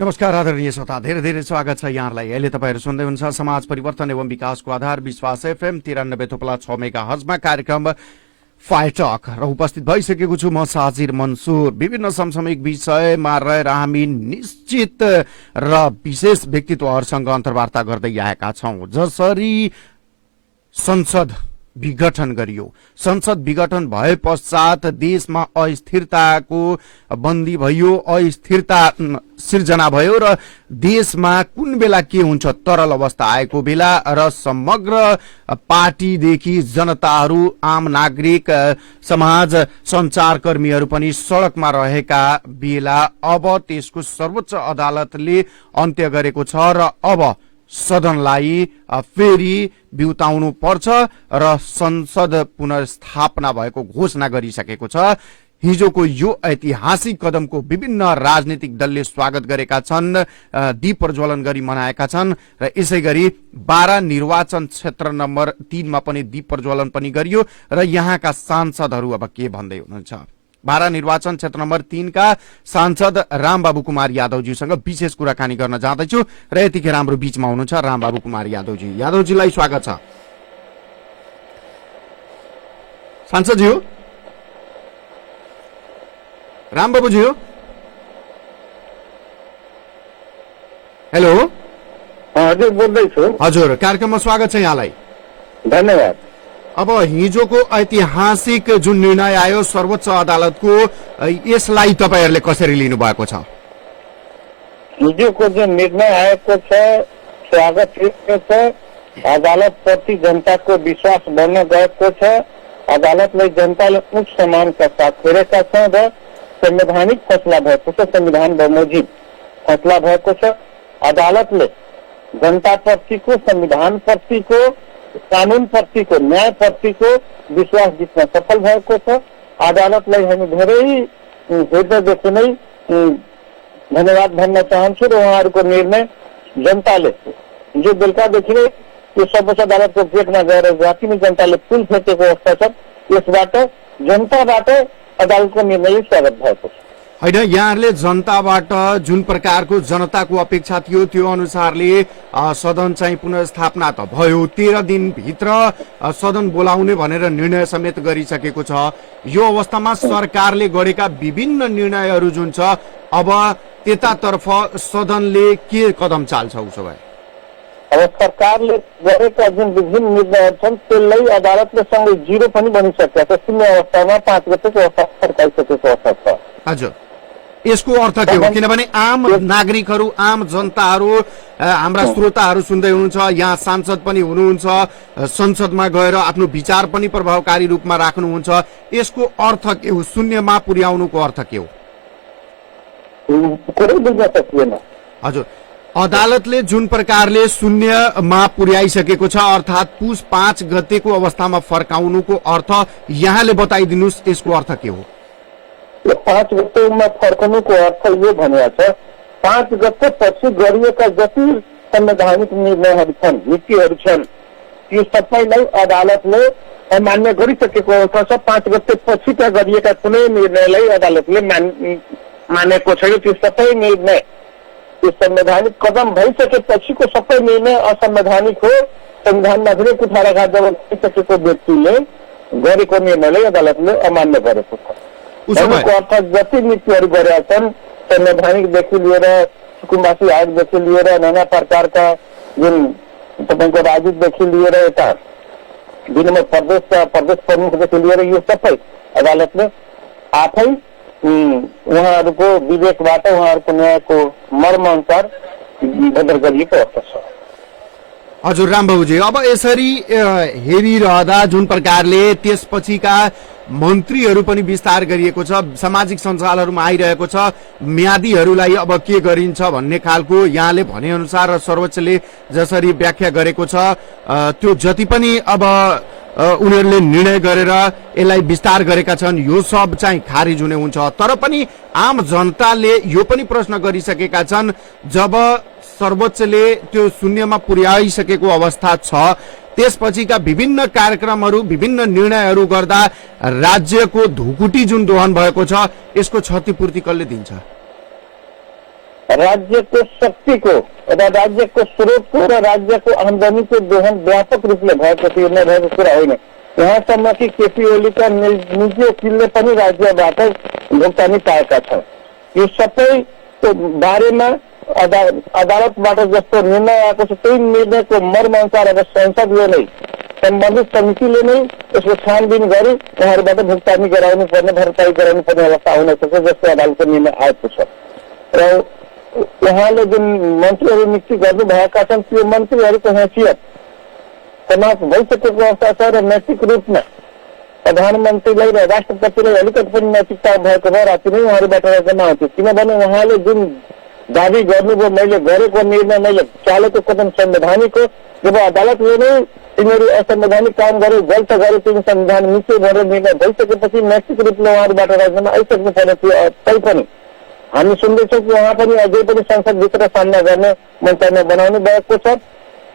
नमस्कार आदरणीय श्रोता, धेरै धेरै स्वागत छ यहाँलाई। अहिले तपाईहरु सुन्दै हुनुहुन्छ समाज परिवर्तन एवं विकासको आधार विश्वास एफएम 93.6 मेगाहर्जमा कार्यक्रम फाइट टक र उपस्थित भइसकेको छु म साजिर मन्सुर। विभिन्न समसामयिक विषयमा रहेर हामी निश्चित र विशेष व्यक्तित्वहरुसँग अन्तर्वार्ता गर्दै आएका छौं। जसरी संसद विघटन गरियो, संसद विघटन भए पश्चात देशमा अस्थिरताको बन्दी भयो, अस्थिरता सिर्जना भयो र देशमा कुन बेला के हुन्छ तरल अवस्था आएको बेला र समग्र पार्टीदेखि जनताहरू, आम नागरिक, समाज सञ्चारकर्मीहरू पनि सडकमा रहेका बेला अब त्यसको सर्वोच्च अदालतले अन्त्य गरेको छ र अब सदनलाई फेरि बिउताउनु पर्छ र संसद पुनर्स्थापना भएको घोषणा गरिसकेको छ। हिजोको यो ऐतिहासिक कदमको विभिन्न राजनीतिक दलले स्वागत गरेका छन्, दीप प्रज्वलन गरी मनाएका छन् र यसै गरी 12 निर्वाचन क्षेत्र नम्बर 3 मा पनि दीप प्रज्वलन पनि गरियो र यहाँका सांसदहरू अब के भन्दै हुनुहुन्छ। 12 निर्वाचन क्षेत्र नम्बर 3 का सांसद रामबाबु कुमार यादवजीसँग विशेष कुराकानी गर्न जाँदैछु र यतिखेर हाम्रो बीचमा हुनुहुन्छ रामबाबु कुमार यादवजी। यादवजीलाई स्वागत छ। सांसदजी हो, रामबाबुजी हो, हेलो। हजुर बोल्दैछु। हजुर, कार्यक्रममा स्वागत छ यहाँलाई। धन्यवाद। अब हिजोको ऐतिहासिक जुन निर्णय आयो सर्वोच्च अदालतको, यसलाई तपाईहरुले कसरी लिनु भएको छ? हिजोको जुन निर्णय आएको छ स्वागत छ। अदालत प्रति जनताको विश्वास बढ्न गएको छ। अदालतले जनताले उच्च सम्मानका साथ हेरेका छन् र संवैधानिक फैसला भएको छ, संविधान बमोजिम फैसला भएको छ। अदालतले जनता प्रतिको, संविधान प्रतिको, कानून प्रतिको, न्याय प्रतिको विश्वास जित्न सफल भएको छ। अदालतलाई हामी धेरै हृदयदेखि नै धन्यवाद भन्न चाहन्छु र उहाँहरूको निर्णय जनताले जो बेलुकादेखि नै यो सर्वोच्च अदालतको गेटमा गएर जति नै जनताले फुल फेकेको अवस्था छ, यसबाट जनताबाट अदालतको निर्णयले स्वागत भएको छ। हैन, यहाँहरूले जनताबाट जुन प्रकारको जनताको अपेक्षा थियो त्यो अनुसारले सदन चाहिँ पुनर्स्थापना त भयो। 13 दिनभित्र सदन बोलाउने भनेर निर्णय समेत गरिसकेको छ। यो अवस्थामा सरकारले गरेका विभिन्न निर्णयहरू जुन छ, अब त्यतातर्फ सदनले के कदम चाल्छ उसो भए? अब सरकारले गरेका जुन विभिन्न निर्णयहरू छन् त्यसलाई अदालतले सँगै जिरो पनि बनिसकेको छ। शून्य अवस्थामा 5 गतेको अवस्था फर्काइसकेको अवस्था छ। हजुर, यसको अर्थ के हो? किनभने आम नागरिकहरू, आम जनताहरू, हाम्रा श्रोताहरू सुन्दै हुनुहुन्छ, यहाँ सांसद पनि हुनुहुन्छ, संसदमा गएर आफ्नो विचार पनि प्रभावकारी रूपमा राख्नुहुन्छ। यसको अर्थ के हो? शून्यमा पुर्याउनुको अर्थ के हो? हजुर, अदालतले जुन प्रकारले शून्यमा पुर्याइसकेको छ, अर्थात् पुस 5 गतेको अवस्थामा फर्काउनुको अर्थ यहाँले बताइदिनुहोस्, यसको अर्थ के हो? 5 गतेमा फर्कनुको अर्थ यो भनेको छ 5 गते पछि गरिएका जति संवैधानिक निर्णयहरू छन्, नीतिहरू छन्, त्यो सबैलाई अदालतले अमान्य गरिसकेको अवस्था छ। 5 गते पछिका गरिएका कुनै निर्णयलाई अदालतले मानेको छैन। त्यो सबै निर्णय, त्यो संवैधानिक कदम भइसकेपछिको सबै निर्णय असंवैधानिक हो। संविधानमा धेरै कुठाराघात जब भइसकेको व्यक्तिले गरेको निर्णयलाई अदालतले अमान्य गरेको छ। उसको अर्थ जति नीतिहरू गरेका छन्, संवैधानिकदेखि लिएर सुकुम्बासी आयोगदेखि लिएर नाना प्रकारका जुन तपाईँको राजदूतदेखि लिएर यता विनिमय प्रदेशका प्रदेश प्रमुखदेखि लिएर यो सबै अदालतले आफै उहाँहरूको विवेकबाट, उहाँहरूको न्यायको मर्म अनुसार बदर गरिएको अवस्था छ। हजुर रामबाबुजी, अब यसरी हेरिरहँदा जुन प्रकारले त्यसपछिका मन्त्रीहरू पनि विस्तार गरिएको छ, सामाजिक सञ्जालहरूमा आइरहेको छ, म्यादीहरूलाई अब के गरिन्छ भन्ने खालको यहाँले भने अनुसार र सर्वोच्चले जसरी व्याख्या गरेको छ, त्यो जति पनि अब उनीहरूले निर्णय गरेर यसलाई विस्तार गरेका छन्, यो सब चाहिँ खारिज हुने हुन्छ। तर पनि आम जनताले यो पनि प्रश्न गरिसकेका छन्, जब सर्वोच्चले त्यो शून्यमा पुर्याइसकेको अवस्था छ, त्यसपछिका विभिन्न कार्यक्रमहरू, विभिन्न निर्णयहरू गर्दा राज्यको ढुकुटी जुन दोहन भएको छ, यसको क्षतिपूर्ति कसले दिन्छ? राज्यको शक्तिको र राज्यको स्रोतको र राज्यको आमदानीको दोहन व्यापक रूपले भएको थियो, नभएको कुरा होइन। यहाँसम्म कि केपी ओलीका निजी वकिलले पनि राज्यबाट भुक्तानी पाएका छन्। यो सबैको बारेमा अदालतबाट जस्तो निर्णय आएको छ त्यही निर्णयको मर्म अनुसार अब संसदले नै सम्बन्धित समितिले नै यसको छानबिन गरी उहाँहरूबाट भुक्तानी गराउनु पर्ने, भरपाई गराउनु पर्ने अवस्था हुन सक्छ जस्तो अदालतको निर्णय आएको छ। र उहाँले जुन मन्त्रीहरू नियुक्ति गर्नुभएका छन् त्यो मन्त्रीहरूको हैसियत समाप्त भइसकेको अवस्था छ र नैतिक रूपमा प्रधानमन्त्रीलाई र राष्ट्रपतिलाई अलिकति पनि नैतिकता भएको भए राति नै उहाँहरूबाट राजीनामा आउँथ्यो। किनभने उहाँले जुन दावी गर्नुभयो मैले गरेको निर्णय मैले चालेको कदम संवैधानिक हो, जब अदालतले नै तिनीहरू असंवैधानिक काम गरे, गल्त गरे, तिनी संविधान मिच्यो भनेर निर्णय भइसकेपछि नैतिक रूपले उहाँहरूबाट राजीनामा आइसक्नु पर्ने थियो। तैपनि हामी सुन्दैछौँ कि उहाँ पनि अझै पनि संसदभित्र सामना गर्ने मन्त्रालय बनाउनु भएको छ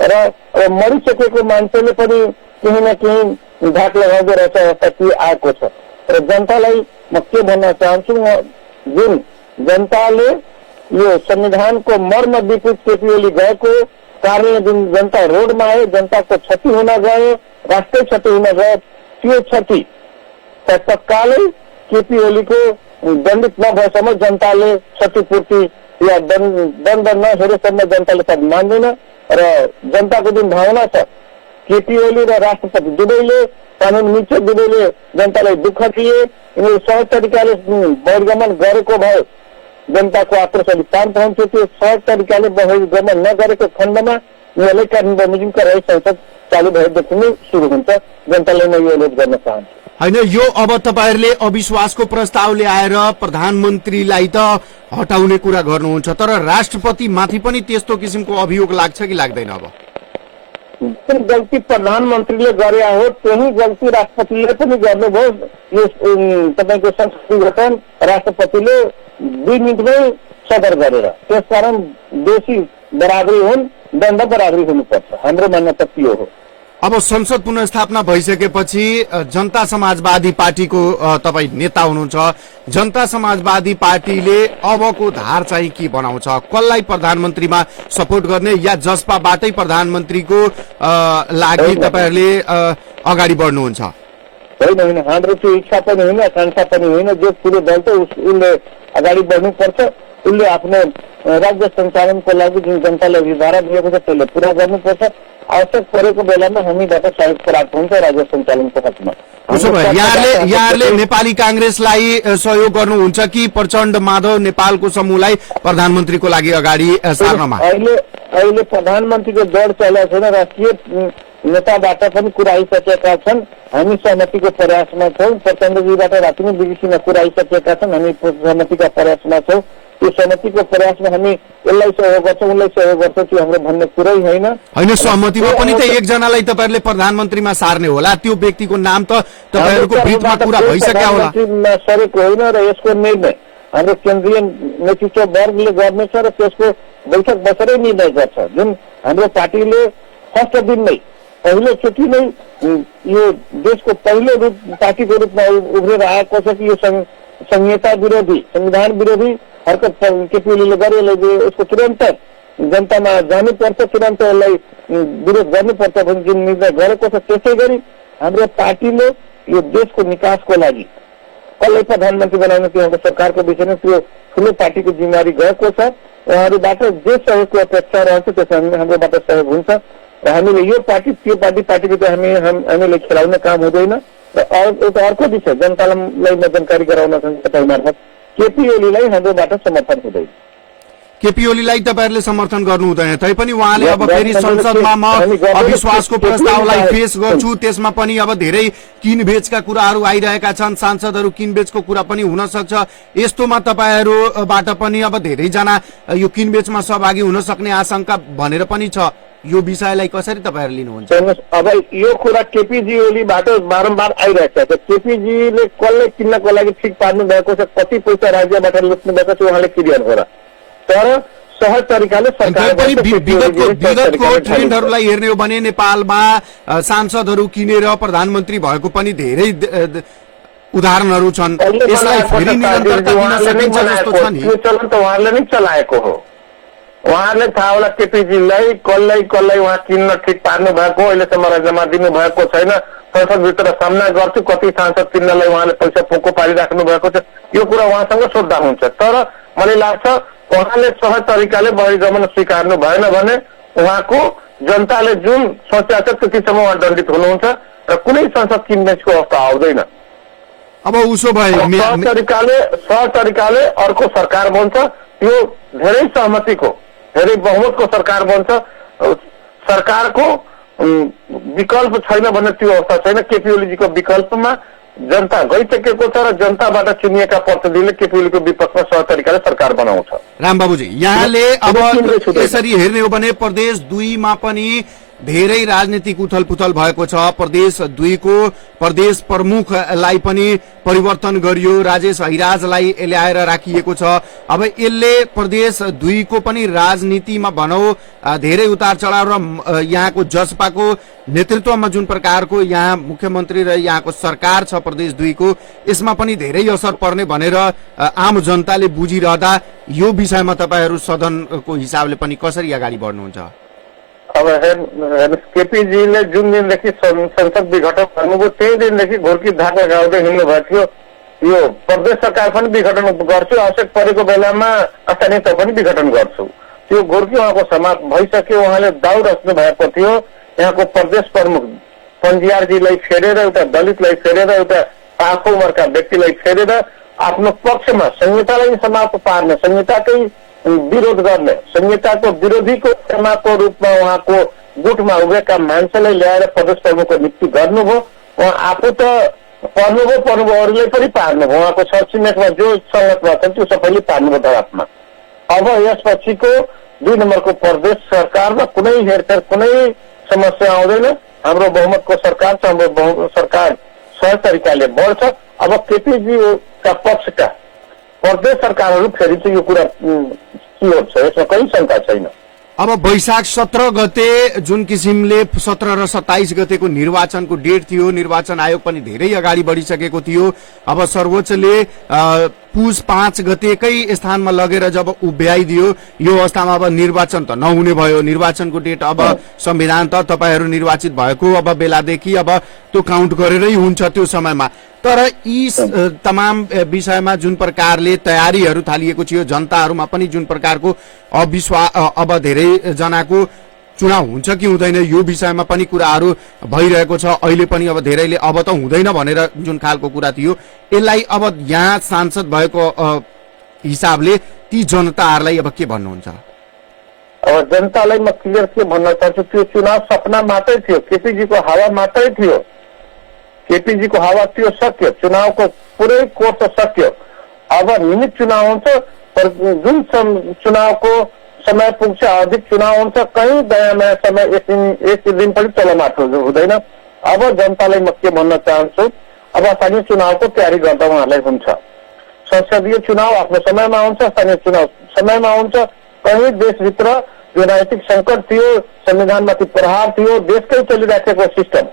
र मरिसकेको मान्छेले पनि केही न केही धाक लगाउँदो रहेछ अवस्था के आएको छ। र जनतालाई म के भन्न चाहन्छु, जुन जनताले यो संविधानको मर्म विपरीत केपी ओली गएको कारणले जुन जनता रोडमा आयो, जनताको क्षति हुन गयो, राष्ट्रिय क्षति हुन गयो, त्यो क्षति तत्कालै केपी ओलीको दण्डित नभएसम्म जनताले क्षतिपूर्ति या दण्ड नहेरेसम्म जनताले सब मान्दैन। र जनताको जुन भावना छ केपी ओली र राष्ट्रपति दुवैले कानुन मिच्यो, दुवैले जनतालाई दुःख दिए, यिनीहरू सहज तरिकाले बहिर्गमन गरेको भए जनताको आक्रोश अलिक शान्त हुन्थ्यो। त्यो सहज तरिकाले बहिर्गमन नगरेको खण्डमा यिनीहरूले कानुन बमोजिमका रही संसद चालु भएदेखि नै सुरु हुन्छ। जनताले म यो अनुरोध गर्न चाहन्छु। होइन, यो अब तपाईँहरूले अविश्वासको प्रस्ताव ल्याएर प्रधानमन्त्रीलाई त हटाउने कुरा गर्नुहुन्छ, तर राष्ट्रपति माथि पनि त्यस्तो किसिमको अभियोग लाग्छ कि लाग्दैन? अब जुन गल्ती प्रधानमन्त्रीले गरे हो त्यही गल्ती राष्ट्रपतिले पनि गर्नुभयो। यो तपाईँको संसदीय गठन राष्ट्रपतिले 2 मिनटमै सदर गरेर, त्यसकारण दोषी बराबरी हुन्, दण्ड बराबरी हुनुपर्छ। हाम्रो मान्यता त्यो हो। अब संसद पुनर्स्थापना भइसकेपछि जनता समाजवादी पार्टीको तपाईँ नेता हुनुहुन्छ, जनता समाजवादी पार्टीले अबको धार चाहिँ के बनाउँछ? कसलाई प्रधानमन्त्रीमा सपोर्ट गर्ने या जसपाबाटै प्रधानमन्त्रीको लागि तपाईँहरूले अगाडि बढ्नुहुन्छ? होइन, हाम्रो त्यो इच्छा पनि होइन, आकांक्षा पनि होइन। जो ठुलो दल छ उसले अगाडि बढ्नुपर्छ, उसले आफ्नो राज्य सञ्चालनको लागि जुन जनताले अभिभारा दिएको छ त्यसले पुरा गर्नुपर्छ। आवश्यक परेको बेलामा हामीबाट सहयोग प्राप्त हुन्छ राज्य सञ्चालनको हकमा। उसो भए यहाँहरूले नेपाली कांग्रेसलाई सहयोग गर्नुहुन्छ कि प्रचण्ड माधव नेपालको समूहलाई प्रधानमन्त्रीको लागि अगाडि सार्नमा? अहिले प्रधानमन्त्रीको दौड चलेको छैन, राष्ट्रिय नेताबाट पनि कुरा आइसकेका छन्। हामी सहमतिको प्रयासमा छौँ। प्रचण्डजीबाट राति नै बिबिसीमा कुरा आइसकेका छन्, हामी सहमतिका प्रयासमा छौँ। त्यो सहमतिको प्रयासमा हामी यसलाई सहयोग गर्छौँ, उसलाई सहयोग गर्छौँ, त्यो हाम्रो भन्ने कुरै होइन। होइन, सहमतिमा पनि त एकजनालाई तपाईँहरूले प्रधानमन्त्रीमा सार्ने होला, त्यो व्यक्तिको नाम त तपाईँहरूको बिचमा कुरा भइसक्यो होला। सरेको होइन र यसको निर्णय हाम्रो केन्द्रीय नेतृत्व वर्गले गर्नेछ र त्यसको बैठक बसेरै निर्णय गर्छ। जुन हाम्रो पार्टीले फर्स्ट दिनमै पहिलोचोटि नै यो देशको पहिलो पार्टीको रूपमा उभरेर आएको छ कि यो संहिता विरोधी, संविधान विरोधी हरकत केपी ओलीले गरे, यसको तुरन्त जनतामा जानुपर्छ, तुरन्त यसलाई विरोध गर्नुपर्छ भन्ने जुन निर्णय गरेको छ। त्यसै गरी हाम्रो पार्टीले यो देशको निकासको लागि कसलाई प्रधानमन्त्री बनाउनु त्यो हाम्रो सरकारको विषय नै त्यो ठुलो पार्टीको जिम्मेवारी गएको छ। उहाँहरूबाट जे सहयोगको अपेक्षा रहन्छ त्यसमा हाम्रोबाट सहयोग हुन्छ र हामीले यो पार्टी त्यो पार्टीभित्र हामीले खेलाउने काम हुँदैन। र एउटा अर्को विषय जनतालाई म जानकारी गराउन चाहन्छु तपाईँ मार्फत, केपी ओलीलाई हाम्रोबाट समर्थन हुँदैन। केपी ओलीलाई तपाईँहरूले समर्थन गर्नु हुँदैन, तैपनि उहाँले अब फेरि संसदमा म अविश्वासको प्रस्तावलाई पेश गर्छु, त्यसमा पनि अब धेरै किनबेचका कुराहरू आइरहेका छन्, सांसदहरू किनबेचको कुरा पनि हुन सक्छ। यस्तोमा तपाईँहरूबाट पनि अब धेरैजना यो किनबेचमा सहभागी हुन सक्ने आशंका भनेर पनि छ। यो विषयलाई कसरी तपाईँहरू लिनुहुन्छ? अब यो कुरा केपीजी ओलीबाट बारम्बार आइरहेको छ। केपीजीले कसले किन्नको लागि ठिक पार्नु भएको छ, कति पैसा राज्यबाट लुट्नु भएको छ उहाँले क्लियर हो र, तर सहज तरिकाले विगतको ट्रेन्डहरूलाई हेर्ने हो भने नेपालमा सांसदहरू किनेर प्रधानमन्त्री भएको पनि धेरै उदाहरणहरू छन्। यसलाई फेरि निरन्तरता दिन सकिन्छ जस्तो छ नि? चलन त उहाँले नै चलाएको हो। उहाँले थाहा होला केपीजीलाई कसलाई उहाँ किन्न ठिक पार्नु भएको, अहिलेसम्म राजीनामा दिनुभएको छैन। संसदभित्र सामना गर्छु कति सांसद किन्नलाई उहाँले पैसा पोको पारिराख्नु भएको छ, यो कुरा उहाँसँग सोद्धा हुन्छ। तर मलाई लाग्छ उहाँले सहज तरिकाले बहिर्गमन स्वीकार्नु भएन भने उहाँको जनताले जुन सोचेको छ त्यतिसम्म उहाँ दण्डित हुनुहुन्छ र कुनै संसद किन्नेको अवस्था आउँदैन। अब उसो भए सहज तरिकाले अर्को सरकार बन्छ, त्यो धेरै सहमतिको धेरै बहुमतको सरकार बन्छ। सरकारको विकल्प छैन भन्ने त्यो अवस्था छैन। केपी ओलीजीको विकल्पमा जनता गइसकेको छ र जनताबाट चुनिएका प्रतिनिधिले केपी ओलीको विपक्षमा सहज तरिकाले सरकार बनाउँछ। रामबाबुजी, यहाँले अब यसरी हेर्ने हो भने प्रदेश 2 मा पनि धेरै राजनीतिक उथलपुथल भएको छ। प्रदेश 2 को प्रदेश प्रमुखलाई पनि परिवर्तन गरियो, राजेश हिराजलाई ल्याएर राखिएको छ। अब यसले प्रदेश 2 को पनि राजनीतिमा भनौं धेरै उतार चढाव र यहाँको जसपाको नेतृत्वमा जुन प्रकारको यहाँ मुख्यमन्त्री र यहाँको सरकार छ प्रदेश 2 को, यसमा पनि धेरै असर पर्ने भनेर आम जनताले बुझिरहँदा यो विषयमा तपाईहरू सदनको हिसाबले पनि कसरी अगाडि बढ्नुहुन्छ? अब केपीजीले जुन दिनदेखि संसद विघटन गर्नुभयो त्यही दिनदेखि घुर्की धाका गाउँदै हिँड्नु भएको थियो। यो प्रदेश सरकार पनि विघटन गर्छु, आवश्यक परेको बेलामा स्थानीय तह पनि विघटन गर्छु, त्यो घुर्की उहाँको समाप्त भइसक्यो। उहाँले दाउ रच्नु भएको थियो। यहाँको प्रदेश प्रमुख पन्जियारजीलाई फेरेर, एउटा दलितलाई फेरेर, एउटा पाखो उमरका व्यक्तिलाई फेरेर आफ्नो पक्षमा संहितालाई समाप्त पार्ने, संहिताकै विरोध गर्ने, संहिताको विरोधीको सेनाको रूपमा उहाँको गुटमा उभिएका मान्छेलाई ल्याएर प्रदेश प्रमुखको नियुक्ति गर्नुभयो। उहाँ आफू त पर्नुभयो, अरूलाई पनि पार्नुभयो। उहाँको छरछिमेकमा जो संगतमा छ त्यो सबैले पार्नुभयो धरापमा। अब यसपछिको 2 नम्बरको प्रदेश सरकारमा कुनै हेरफेर, कुनै समस्या आउँदैन। हाम्रो बहुमतको सरकार छ, हाम्रो सरकार सहज तरिकाले बढ्छ। अब केपीजीका पक्षका प्रदेश सरकारहरू फेरि चाहिँ यो कुरा क्लियर छ, यसमा कहीँ शंका छैन। अब वैशाख 17 गते जुन किसिमले 17 र 27 गतेको निर्वाचनको डेट थियो, निर्वाचन आयोग पनि धेरै अगाडि बढिसकेको थियो। अब सर्वोच्चले पुस 5 गतेकै स्थानमा लगेर जब उभ्याइदियो, यो अवस्थामा अब निर्वाचन त नहुने भयो। निर्वाचनको डेट अब संविधान त तपाईहरू निर्वाचित भएको अब बेलादेखि अब त्यो काउन्ट गरेरै हुन्छ त्यो समयमा। तर यी तमाम विषयमा जुन प्रकारले तयारीहरू थालिएको थियो, जनताहरूमा पनि जुन प्रकारको अविश्वास, अब धेरै जनाको चुनाव हुन्छ कि हुँदैन यो विषयमा पनि कुराहरू भइरहेको छ। अहिले पनि अब धेरैले अब त हुँदैन भनेर जुन खालको कुरा थियो, यसलाई अब यहाँ सांसद भएको हिसाबले ती जनताहरूलाई अब के भन्नुहुन्छ? अब जनतालाई म क्लियर के भन्न चाहन्छु, त्यो चुनाव सपना मात्रै थियो, केपीजीको हावा मात्रै थियो। केपीजीको हावा त्यो सक्यो, चुनावको पुरै कोर्स सक्यो। अब नियमित चुनाव हुन्छ, जुन चुनावको समय पुग्छ, अधिक चुनाव हुन्छ, कहीँ दयामाया समय एक दिन पनि चलमाट हुँदैन। अब जनतालाई म के भन्न चाहन्छु, अब स्थानीय चुनावको तयारी गर्दा उहाँलाई हुन्छ। संसदीय चुनाव आफ्नो समयमा हुन्छ, स्थानीय चुनाव समयमा हुन्छ। कहीँ देशभित्र जो राजनीतिक सङ्कट थियो, संविधानमाथि प्रहार थियो, देशकै चलिराखेको सिस्टम,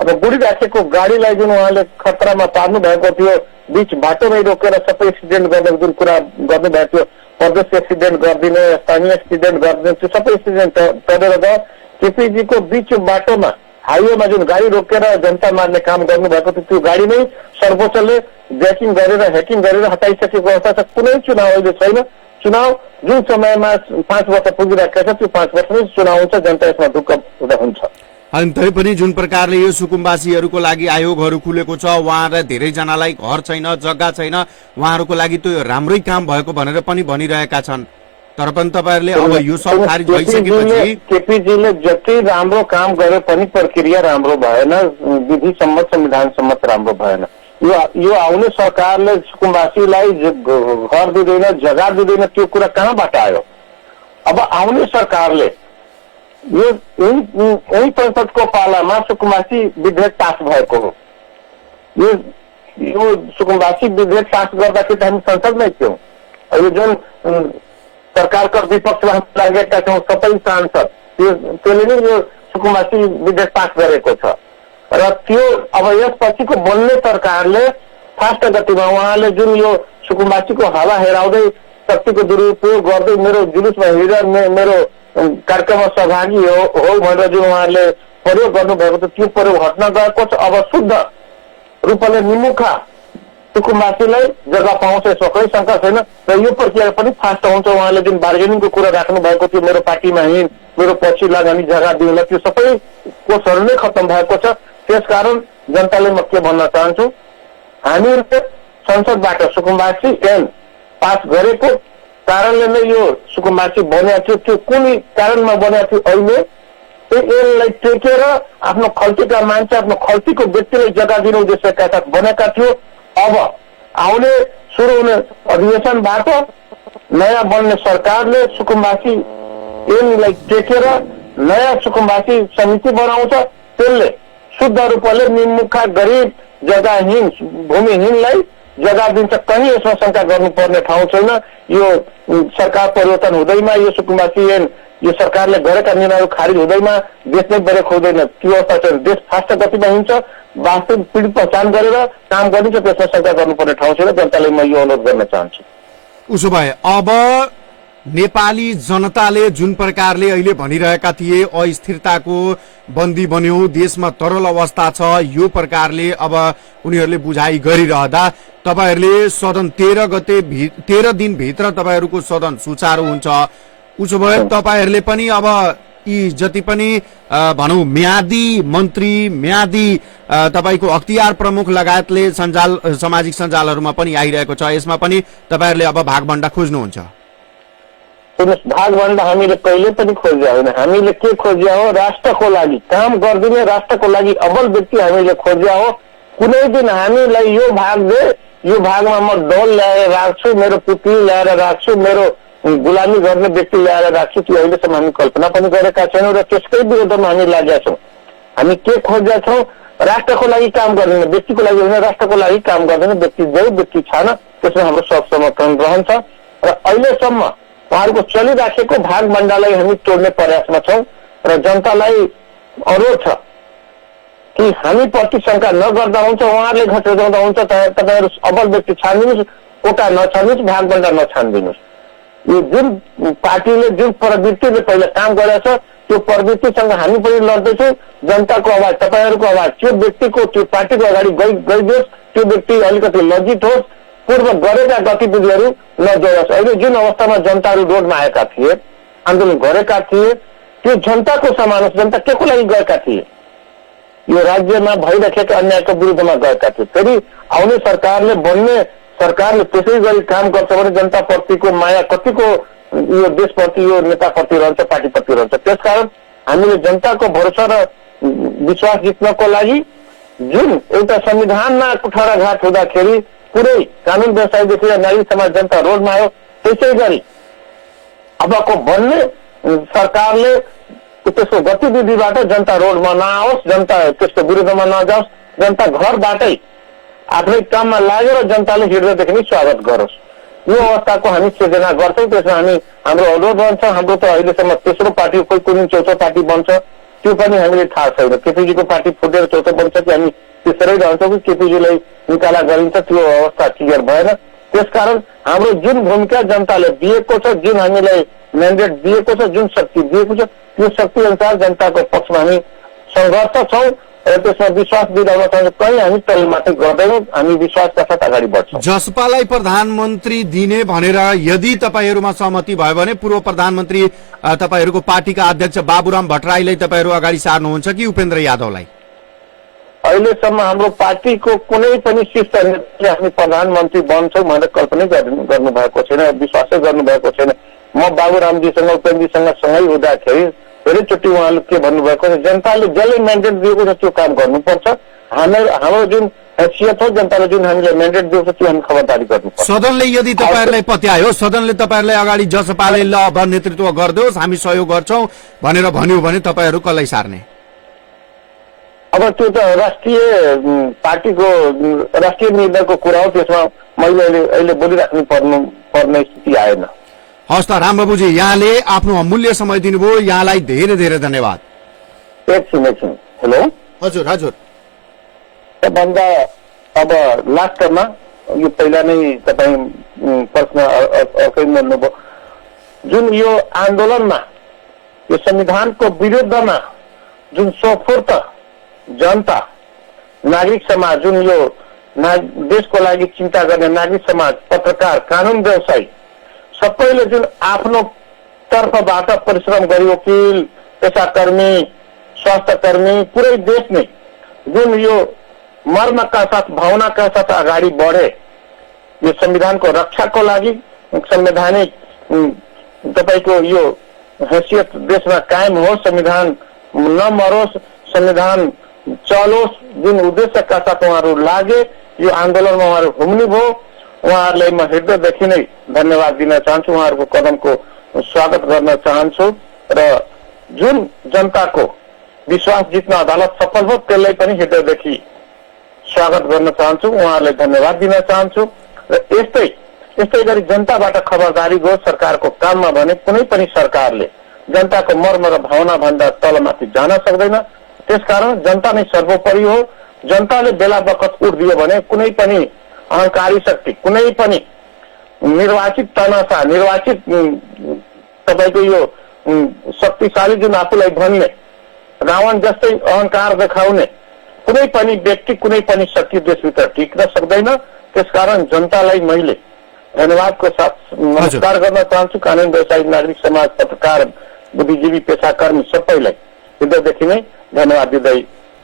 अब गुडिराखेको गाडीलाई जुन उहाँले खतरामा पार्नु भएको थियो, बीच बाटोमै रोकेर सबै एक्सिडेन्ट गर्ने जुन कुरा गर्नुभएको थियो, प्रदेश एक्सिडेन्ट गरिदिने, स्थानीय एक्सिडेन्ट गरिदिने, त्यो सबै एक्सिडेन्ट गरेर गयो। केपीजीको बीच बाटोमा हाइवेमा जुन गाडी रोकेर जनता मार्ने काम गर्नुभएको थियो, त्यो गाडी नै सर्वोच्चले जैकिङ गरेर ह्याकिङ गरेर हटाइसकेको अवस्था छ। कुनै चुनाव अहिले छैन। चुनाव जुन समयमा 5 वर्ष पुगिरहेको छ, त्यो 5 वर्षमै चुनाव हुन्छ, जनता यसमा ढुक्क हुन्छ। अनि तैपनि जुन प्रकारले यो सुकुम्बासीहरूको लागि आयोगहरू खुलेको छ, उहाँहरूलाई धेरैजनालाई घर छैन, जग्गा छैन, उहाँहरूको लागि त्यो राम्रै काम भएको भनेर पनि भनिरहेका छन्। तर पनि तपाईँहरूले अब यो सब खारिज भइसकेपछि केपीजीले जति राम्रो काम गरे पनि प्रक्रिया राम्रो भएन, विधि सम्मत संविधान सम्मत राम्रो भएन। यो आउने सरकारले सुकुम्बासीलाई घर दिँदैन, जग्गा दिँदैन, त्यो कुरा कहाँबाट आयो? अब आउने सरकारले यही संसदको पालामा सुकुम्बासी विधेयक पास भएको हो। यो सुकुम्बासी विधेयक पास गर्दाखेरि हामी संसदमै थियौँ। यो जुन सरकारका विपक्षमा लागेका छौँ सबै सांसद, त्यसले नै यो सुकुम्बासी विधेयक पास गरेको छ। र त्यो अब यसपछिको बन्ने सरकारले फास्ट गतिमा उहाँले जुन यो सुकुम्बासीको हावा हेराउँदै शक्तिको दुरुपयोग गर्दै मेरो जुलुसमा हिँडेर मेरो कार्यक्रममा सहभागी हो भनेर जुन उहाँहरूले प्रयोग गर्नुभएको थियो त्यो प्रयोग हट्न गएको छ। अब शुद्ध रूपले निमुखा सुकुम्बासीलाई जग्गा पाउँछ यसमा कुनै शङ्का छैन र यो प्रक्रिया पनि फास्ट हुन्छ। उहाँले जुन बार्गेनिङको कुरा राख्नु भएको थियो मेरो पार्टीमा हिँड मेरो पछि लाग अनि जग्गा दिउँला त्यो सबै कोषहरू नै खत्तम भएको छ। त्यसकारण जनताले म के भन्न चाहन्छु, हामीहरूले संसदबाट सुकुम्बासी ऐन पास गरेको कारणले नै यो सुकुम्बासी बनेको थियो। त्यो कुनै कारणमा बनेको थियो? अहिले त्यो ऐनलाई टेकेर आफ्नो खल्तीका मान्छे आफ्नो खल्तीको व्यक्तिलाई जग्गा दिने उद्देश्यका साथ बनेका थियो। अब आउने सुरु हुने अधिवेशनबाट नयाँ बन्ने सरकारले सुकुम्बासी ऐनलाई टेकेर नयाँ सुकुम्बासी समिति बनाउँछ। त्यसले शुद्ध रूपले निमुखा गरिब जग्गाहीन भूमिहीनलाई जग्गा दिन्छ। कहीँ यसमा शङ्का गर्नुपर्ने ठाउँ छैन। यो सरकार परिवर्तन हुँदैमा यो सुकुम्बासी ऐन यो सरकारले गरेका निर्णयहरू खारिज हुँदैमा देश नै ब्रेक हुँदैन। त्यो अवस्था चाहिँ देश फास्ट गतिमा हिँड्छ। वास्तविक पीडित पहिचान गरेर काम गरिन्छ, त्यसमा शङ्का गर्नुपर्ने ठाउँ छैन। जनताले म यो अनुरोध गर्न चाहन्छु। उसो भए अब नेपाली जनताले जुन प्रकारले अहिले भनिरहेका थिए अस्थिरताको बन्दी बन्यो, देशमा तरल अवस्था छ, यो प्रकारले अब उनीहरूले बुझाइ गरिरहँदा तपाईहरूले सदन 13 दिनभित्र तपाईँहरूको सदन सुचारू हुन्छ। उसो भए तपाईँहरूले पनि अब यी जति पनि भनौँ म्यादी मन्त्री म्यादी तपाईँको अख्तियार प्रमुख लगायतले सामाजिक सञ्जालहरूमा पनि आइरहेको छ, यसमा पनि तपाईँहरूले अब भागभण्डा खोज्नुहुन्छ? सुन्नुहोस्, भागभण्डा हामीले कहिले पनि खोज्या होइन। हामीले के खोज्या हो? राष्ट्रको लागि काम गरिदिने, राष्ट्रको लागि अबल व्यक्ति हामीले खोज्या हो। कुनै दिन हामीलाई यो भाग दे, यो भागमा म डोल ल्याएर राख्छु, मेरो पुत्री ल्याएर राख्छु, मेरो गुलामी गर्ने व्यक्ति ल्याएर राख्छु, त्यो अहिलेसम्म हामी कल्पना पनि गरेका छैनौँ र त्यसकै विरोधमा हामी लागेका छौँ। हामी के खोज्या छौँ? राष्ट्रको लागि काम गरिदिने, व्यक्तिको लागि होइन, राष्ट्रको लागि काम गरिदिने व्यक्ति जो व्यक्ति छान, त्यसमा हाम्रो सब समर्थन रहन्छ। र अहिलेसम्म उहाँहरूको चलिराखेको भागभण्डालाई हामी तोड्ने प्रयासमा छौँ र जनतालाई अनुरोध छ कि हामी प्रति शङ्का नगर्दा हुन्छ, उहाँहरूले घटाउँदा हुन्छ। तपाईँहरू अबल व्यक्ति छानिदिनुहोस्, कोटा नछानिदिनुहोस्, भागभण्डा नछानिदिनुहोस्। यो जुन पार्टीले जुन प्रवृत्तिले पहिला काम गरेको छ त्यो प्रवृत्तिसँग हामी पनि लड्दैछौँ। जनताको आवाज, तपाईँहरूको आवाज त्यो व्यक्तिको त्यो पार्टीको अगाडि गइदियोस्, त्यो व्यक्ति अलिकति लज्जित होस्, पूर्व गरेका गतिविधिहरू नजोडोस्। अहिले जुन अवस्थामा जनताहरू रोडमा आएका थिए, आन्दोलन गरेका थिए, त्यो जनताको समान होस्। जनता के को लागि गएका थिए? यो राज्यमा भइरहेका अन्यायको विरुद्धमा गएका थिए। फेरि आउने सरकारले बन्ने सरकारले त्यसै गरी काम गर्छ भने जनताप्रतिको माया कतिको यो देशप्रति यो नेताप्रति रहन्छ, पार्टीप्रति रहन्छ। त्यसकारण हामीले जनताको भरोसा र विश्वास जित्नको लागि जुन एउटा संविधानमा कुठाराघाट हुँदाखेरि पुरै कानुन व्यवसायदेखि नागरिक समाज जनता रोडमा आयो, त्यसै गरी अबको बन्ने सरकारले त्यसको गतिविधिबाट जनता रोडमा नआओस्, जनता त्यसको विरुद्धमा नजाओस्, जनता घरबाटै आफ्नै काममा लागेर जनताले हृदयदेखि नै स्वागत गरोस्। यो अवस्थाको हामी सृजना गर्छौँ। त्यसमा हामी हाम्रो अनुरोध रहन्छ। हाम्रो त अहिलेसम्म तेस्रो पार्टी कोही कुनै चौथो पार्टी बन्छ त्यो पनि हामीले थाहा छैन। केपीजीको पार्टी फुटेर चौथो बन्छ कि हामी त्यसरै रहन्छौँ कि केपीजीलाई निकाला गरिन्छ, त्यो अवस्था क्लियर भएन। त्यसकारण हाम्रो जुन भूमिका जनताले दिएको छ, जुन हामीलाई म्यान्डेट दिएको छ, जुन शक्ति दिएको छ, त्यो शक्ति अनुसार जनताको पक्षमा हामी सङ्घर्ष छौँ र त्यसमा विश्वास दिलाउन चाहन्छौँ। कहीँ हामी तलमाथि गर्दैनौँ, हामी विश्वासका साथ अगाडि बढ्छौँ। जसपालाई प्रधानमन्त्री दिने भनेर यदि तपाईँहरूमा सहमति भयो भने पूर्व प्रधानमन्त्री तपाईँहरूको पार्टीका अध्यक्ष बाबुराम भट्टराईलाई तपाईँहरू अगाडि सार्नुहुन्छ कि उपेन्द्र यादवलाई? अहिलेसम्म हाम्रो पार्टीको कुनै पनि शीर्ष नेताले हामी प्रधानमन्त्री बन्छौँ भनेर कल्पना गर्नुभएको छैन, विश्वासै गर्नुभएको छैन। म बाबुरामजीसँग उपेन्द्रजीसँग सँगै हुँदाखेरि धेरैचोटि उहाँले के भन्नुभएको छ, जनताले जसले म्यान्डेट दिएको छ त्यो काम गर्नुपर्छ। हाम्रो जुन हैसियत हो, जनताले जुन हामीलाई म्यान्डेट दिएको छ त्यो हामी खबरदारी गर्नुपर्छ। सदनले यदि तपाईँहरूलाई पत्यायो, सदनले तपाईँहरूलाई अगाडि जसपाले ल अब नेतृत्व गरिदियोस्, हामी सहयोग गर्छौँ भनेर भन्यो भने तपाईँहरू कसलाई सार्ने? अब त्यो त राष्ट्रिय पार्टीको राष्ट्रिय निर्णयको कुरा हो, त्यसमा मैले अहिले बोलिराख्नु पर्ने स्थिति आएन। हस् त रामबाबुजी, यहाँले आफ्नो अमूल्य समय दिनुभयो, यहाँलाई धेरै धेरै धन्यवाद। एकछिन। हेलो हजुर हजुर। सबभन्दा अब लास्टमा यो पहिला नै तपाईँ प्रश्न अर्कै भन्नुभयो जुन यो आन्दोलनमा यो संविधानको विरुद्धमा जुन सोफुर्त जनता नागरिक समाज जुन यो देशको लागि चिन्ता गर्ने नागरिक समाज पत्रकार कानुन व्यवसायी सबैले जुन आफ्नो तर्फबाट परिश्रम गरी वकिल पेसाकर्मी स्वास्थ्यकर्मी पुरै देश नै जुन यो मर्मका साथ भावनाका साथ अगाडि बढे यो संविधानको रक्षाको लागि संवैधानिक तपाईको यो हैसियत देशमा कायम हो संविधान नमरोस् संविधान चलोस् जुन उद्देश्यका साथ उहाँहरू लागे यो आन्दोलनमा उहाँहरू हुम्नु भयो उहाँहरूलाई म हृदयदेखि नै धन्यवाद दिन चाहन्छु उहाँहरूको कदमको स्वागत गर्न चाहन्छु र जुन जनताको विश्वास जित्न अदालत सफल हो त्यसलाई पनि हृदयदेखि स्वागत गर्न चाहन्छु उहाँहरूलाई धन्यवाद दिन चाहन्छु र यस्तै गरी जनताबाट खबरदारी गो सरकारको काममा भने कुनै पनि सरकारले जनताको मर्म र भावना भन्दा तलमाथि जान सक्दैन त्यसकारण जनता नै सर्वोपरि हो जनताले बेला बखत उठ्दियो भने कुनै पनि अहंकारी शक्ति कुनै पनि निर्वाचित तनासा निर्वाचित तपाईको यो शक्तिशाली जुन आफूलाई भन्ने रावण जस्तै अहंकार देखाउने कुनै पनि व्यक्ति कुनै पनि शक्ति देशभित्र टिक्न सक्दैन त्यसकारण जनतालाई मैले धन्यवादको साथ नमस्कार गर्न चाहन्छु कानुन व्यवसायी नागरिक समाज पत्रकार बुद्धिजीवी पेसाकर्मी सबैलाई हृदयदेखि नै धन्यवाद दिँदै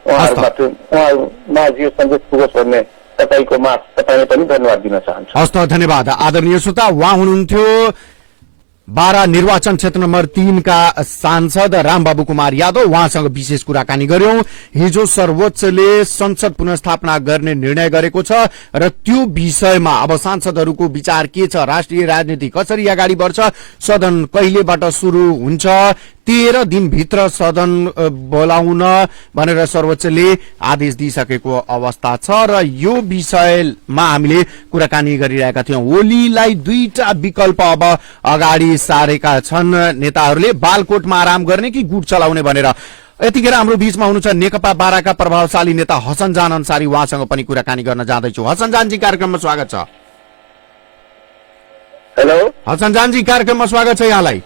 उहाँहरूमा यो सन्देश पुगोस् भन्ने तपाईँको तपाईँले पनि धन्यवाद दिन चाहन्छु। हस्त धन्यवाद आदरणीय श्रोता उहाँ हुनुहुन्थ्यो बारा निर्वाचन क्षेत्र नम्बर 3 का सांसद रामबाबु कुमार यादव उहाँसँग विशेष कुराकानी गर्यौं। हिजो सर्वोच्चले संसद पुनर्स्थापना गर्ने निर्णय गरेको छ र त्यो विषयमा अब सांसदहरूको विचार के छ राष्ट्रिय राजनीति कसरी अगाडि बढ्छ सदन कहिलेबाट शुरू हुन्छ 13 दिनभित्र सदन बोलाउन भनेर सर्वोच्चले आदेश दिइसकेको अवस्था छ र यो विषयमा हामीले कुराकानी गरिरहेका थियौं। ओलीलाई दुईटा विकल्प अब अगाडि सारेका छन् नेताहरूले बालकोटमा आराम गर्ने कि गुट चलाउने भनेर। यतिखेर हाम्रो बीचमा हुनुहुन्छ नेकपा बाराका प्रभावशाली नेता हसन जान अन्सारी उहाँसँग पनि कुराकानी गर्न जाँदैछु। हसन जानजी कार्यक्रममा स्वागत छ। हेलो हसन जानजी कार्यक्रममा स्वागत छ यहाँलाई।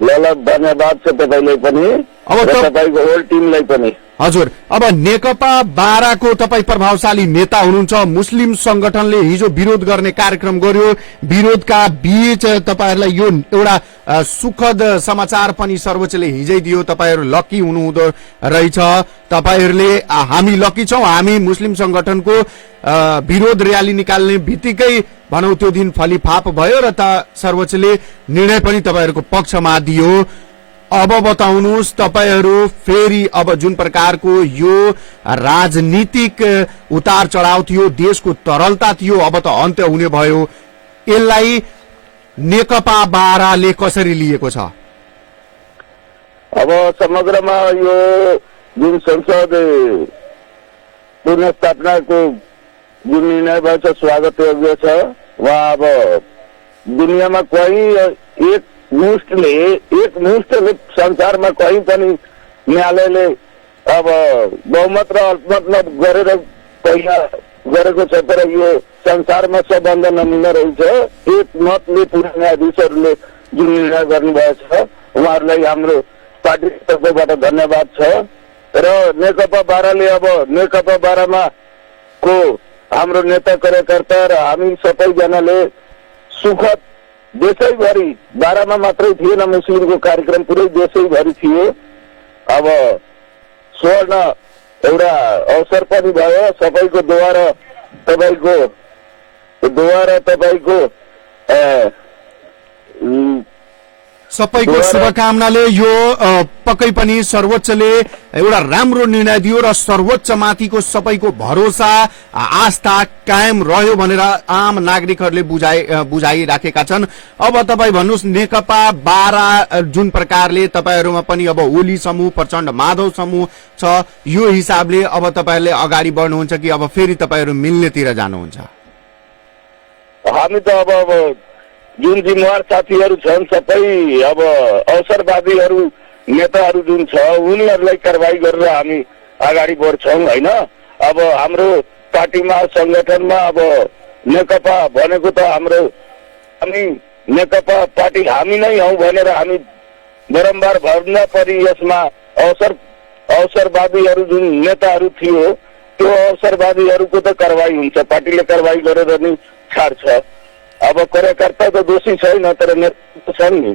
ल धन्यवाद छ तपाईलाई पनि अब तपाईको होल टिमलाई पनि। हजुर अब नेकपा बाराको तपाई प्रभावशाली नेता हुनुहुन्छ मुस्लिम संगठनले हिजो विरोध गर्ने कार्यक्रम गर्यो विरोधका बीच तपाईहरुलाई यो एउटा सुखद समाचार पनि सर्वोच्चले हिजै दियो तपाईहरु लकी हुनुहुँदो रहेछ तपाईहरुले हामी लकी छौं हामी मुस्लिम संगठनको विरोध र्याली निकाल्ने बित्तिकै भनौं त्यो दिन फलिफाप भयो र सर्वोच्चले निर्णय पनि तपाईहरुको पक्षमा दियो। अब बताउनुस् तपाईहरु फेरि अब जुन प्रकारको यो राजनीतिक उतार चढाव थियो देशको तरलता थियो अब त अन्त्य हुने भयो यसलाई नेकपा बाराले कसरी लिएको छ? अब समग्रमा यो जुन संसद पुनर्स्थापनाको जुन निर्णय भएको छ स्वागत योग्य छ। वहाँ अब दुनियाँमा कोही एक मुष्टले संसारमा कहीँ पनि न्यायालयले अब बहुमत र अल्पमत गरेर पहिला गरेको छ तर यो संसारमा सबभन्दा नमुना रहेछ एक मतले पुरा न्यायाधीशहरूले जुन निर्णय गर्नुभएको छ उहाँहरूलाई हाम्रो पार्टी तर्फबाट धन्यवाद छ। र नेकपा बाराले अब नेकपा बारामा को हाम्रो नेता कार्यकर्ता र हामी सबैजनाले सुखद देशैभरि बारामा मात्रै थिएन मुस्लिमको कार्यक्रम पुरै देशैभरि थियो। अब स्वर्ण एउटा अवसर पनि भयो सबैको द्वारा तपाईँको सबैको शुभकामनाले यो पक्कै पनि सर्वोच्चले एउटा राम्रो निर्णय दियो र सर्वोच्च माथिको सबैको भरोसा आस्था कायम रह्यो भनेर आम नागरिकहरूले बुझाइराखेका छन्। अब तपाईँ भन्नुहोस् नेकपा बारा जुन प्रकारले तपाईहरूमा पनि अब ओली समूह प्रचण्ड माधव समूह छ यो हिसाबले अब तपाईहरूले अगाडि बढ्नुहुन्छ कि अब फेरि तपाईहरू मिल्नेतिर जानुहुन्छ? हामी त अब जुन जिम्मेवार साथीहरू छन् सबै अब अवसरवादीहरू नेताहरू जुन छ उनीहरूलाई कारबाही गरेर हामी अगाडि बढ्छौँ होइन। अब हाम्रो पार्टीमा संगठनमा अब नेकपा भनेको त हाम्रो हामी नेकपा पार्टी हामी नै हौ भनेर हामी बारम्बार भर्न परि यसमा अवसरवादीहरू जुन नेताहरू थियो त्यो अवसरवादीहरूको त कारवाही हुन्छ, पार्टीले कारवाही गरेर नि छाड्छ। अब कार्यकर्ता त दोषी छैन, तर नेता छन् नि।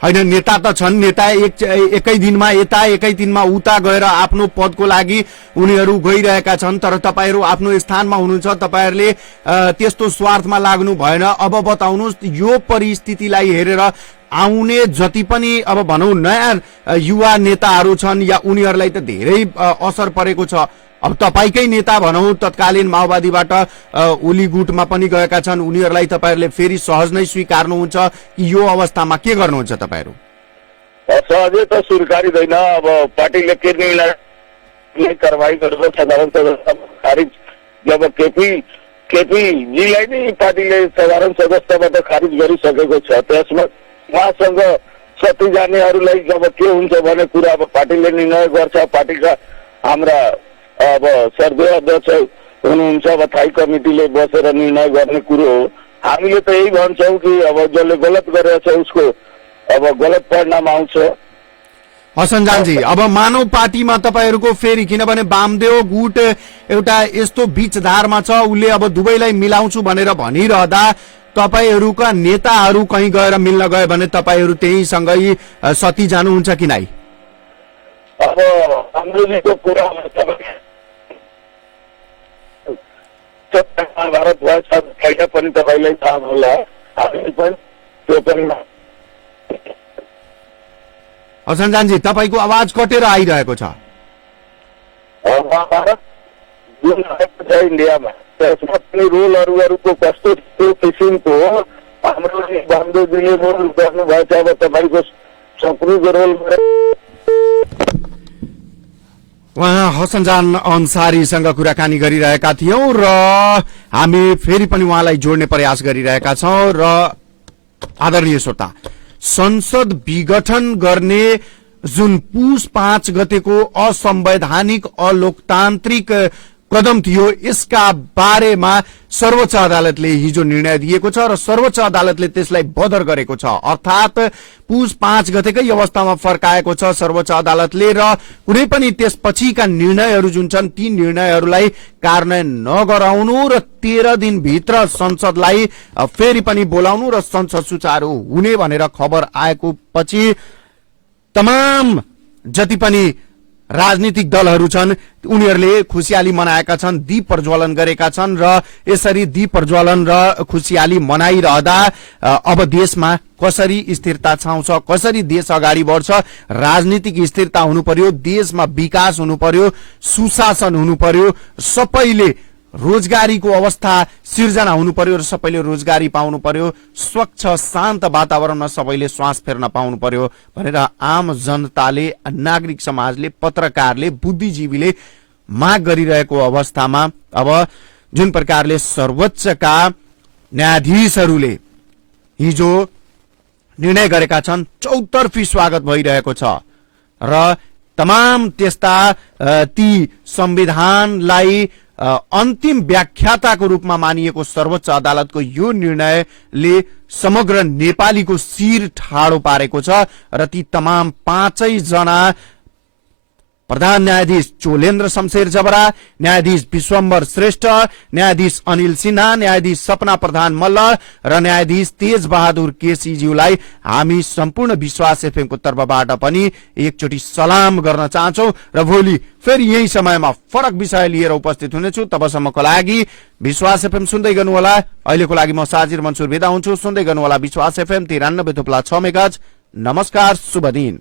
होइन, नेता त छन्, नेता एकै दिनमा यता एकै दिनमा उता गएर आफ्नो पदको लागि उनीहरू गइरहेका छन्। तर तपाईँहरू आफ्नो स्थानमा हुनुहुन्छ, तपाईँहरूले त्यस्तो स्वार्थमा लाग्नु भएन। अब बताउनुहोस्, यो परिस्थितिलाई हेरेर आउने जति पनि अब भनौँ नयाँ युवा नेताहरू छन् या उनीहरूलाई त धेरै असर परेको छ। अब तपाईँकै नेता भनौँ तत्कालीन माओवादीबाट ओली गुटमा पनि गएका छन्, उनीहरूलाई तपाईँहरूले फेरि सहज नै स्वीकार्नुहुन्छ कि यो अवस्थामा के गर्नुहुन्छ तपाईँहरू? सहजै त स्वीकारिँदैन। अब पार्टीले के निर्णय कारवाही गरेर साधारण खारिज, जब केपीजीलाई नै पार्टीले साधारण सदस्यबाट खारिज गरिसकेको छ, त्यसमा उहाँसँग सती जानेहरूलाई जब के हुन्छ भन्ने कुरा अब पार्टीले निर्णय गर्छ। पार्टीका हाम्रा अब सर्वे अध्यक्ष हुनुहुन्छ, अब थाई कमिटीले बसेर निर्णय गर्ने कुरो हो। हामीले त यही भन्छौँ कि अब जसले गलत गरेछ उसको अब गलत परिणाम आउँछ। हसनजानजी, अब मानव पार्टीमा तपाईँहरूको फेरि, किनभने वामदेव गुट एउटा यस्तो बीचधारमा छ, उसले अब दुवैलाई मिलाउँछु भनेर भनिरहँदा तपाईँहरूका नेताहरू कहीँ गएर मिल्न गयो भने तपाईँहरू त्यहीसँगै सती जानुहुन्छ कि नै? अब अङ्ग्रेजीको कुरा भारत भएछ पहिला पनि तपाईँलाई थाहा होला, हामी पनि त्यो पनि। हसनजानजी, तपाईँको आवाज कटेर आइरहेको छ। भारत जुन आएको छ इन्डियामा, त्यसमा पनि रोलहरूको कस्तो त्यो किसिमको हाम्रो वामदेवजीले रोल गर्नुभएछ। अब तपाईँको सप्रुको रोल उहाँ हसनजान अन्सारीसँग कुराकानी गरिरहेका थियौं र हामी फेरि पनि उहाँलाई जोड्ने प्रयास गरिरहेका छौं। र आदरणीय श्रोता, संसद विघटन गर्ने जुन पुस 5 गतेको असंवैधानिक अलोकतान्त्रिक कदम थियो, यसका बारेमा सर्वोच्च अदालतले हिजो निर्णय दिएको छ र सर्वोच्च अदालतले त्यसलाई बदर गरेको छ। अर्थात पुस 5 गतेकै अवस्थामा फर्काएको छ सर्वोच्च अदालतले र कुनै पनि त्यसपछिका निर्णयहरू जुन छन् ती निर्णयहरूलाई कार्यान्वयन नगराउनु र 13 दिनभित्र संसदलाई फेरि पनि बोलाउनु र संसद सुचारू हुने भनेर खबर आएको पछि तमाम जति पनि राजनीतिक दलहरू छन् उनीहरूले खुशियाली मनाएका छन्, दीप प्रज्वलन गरेका छन् र यसरी दीप प्रज्वलन र खुशियाली मनाइरहँदा अब देशमा कसरी स्थिरता छाउँछ, कसरी देश अगाडि बढ्छ, राजनीतिक स्थिरता हुनु पर्यो, देशमा विकास हुनु पर्यो, सुशासन हुनु पर्यो, सबैले रोजगारीको अवस्था सिर्जना हुनु पर्यो र सबैले रोजगारी पाउनु पर्यो, स्वच्छ शान्त वातावरणमा सबैले श्वास फेर्न पाउनु पर्यो भनेर आम जनताले, नागरिक समाजले, पत्रकारले, बुद्धिजीवीले माग गरिरहेको अवस्थामा अब जुन प्रकारले सर्वोच्चका न्यायाधीशहरूले हिजो निर्णय गरेका छन्, चौतर्फी स्वागत भइरहेको छ र तमाम त्यस्ता ती संविधानलाई अन्तिम व्याख्याताको रूपमा मानिएको सर्वोच्च अदालतको यो निर्णयले समग्र नेपालीको शिर ठाडो पारेको छ र ती तमाम 5 जना प्रधान न्यायाधीश चोलेन्द्र शमशेर जबरा, न्यायाधीश विश्वम्बर श्रेष्ठ, न्यायाधीश अनिल सिन्हा, न्यायाधीश सपना प्रधान मल्ल र न्यायाधीश तेज बहादुर केसीज्यूलाई हामी सम्पूर्ण विश्वास एफएमको तर्फबाट पनि एकचोटि सलाम गर्न चाहन्छौ र भोलि फेरि यही समयमा फरक विषय लिएर उपस्थित हुनेछु। तबसम्मको लागि विश्वास एफएम सुन्दै गर्नुहोला। अहिलेको लागि म साजिर मन्सुर बिदा हुन्छु। सुन्दै गर्नुहोला विश्वास एफएम 93.6 मेगाहर्ज। नमस्कार, शुभ दिन।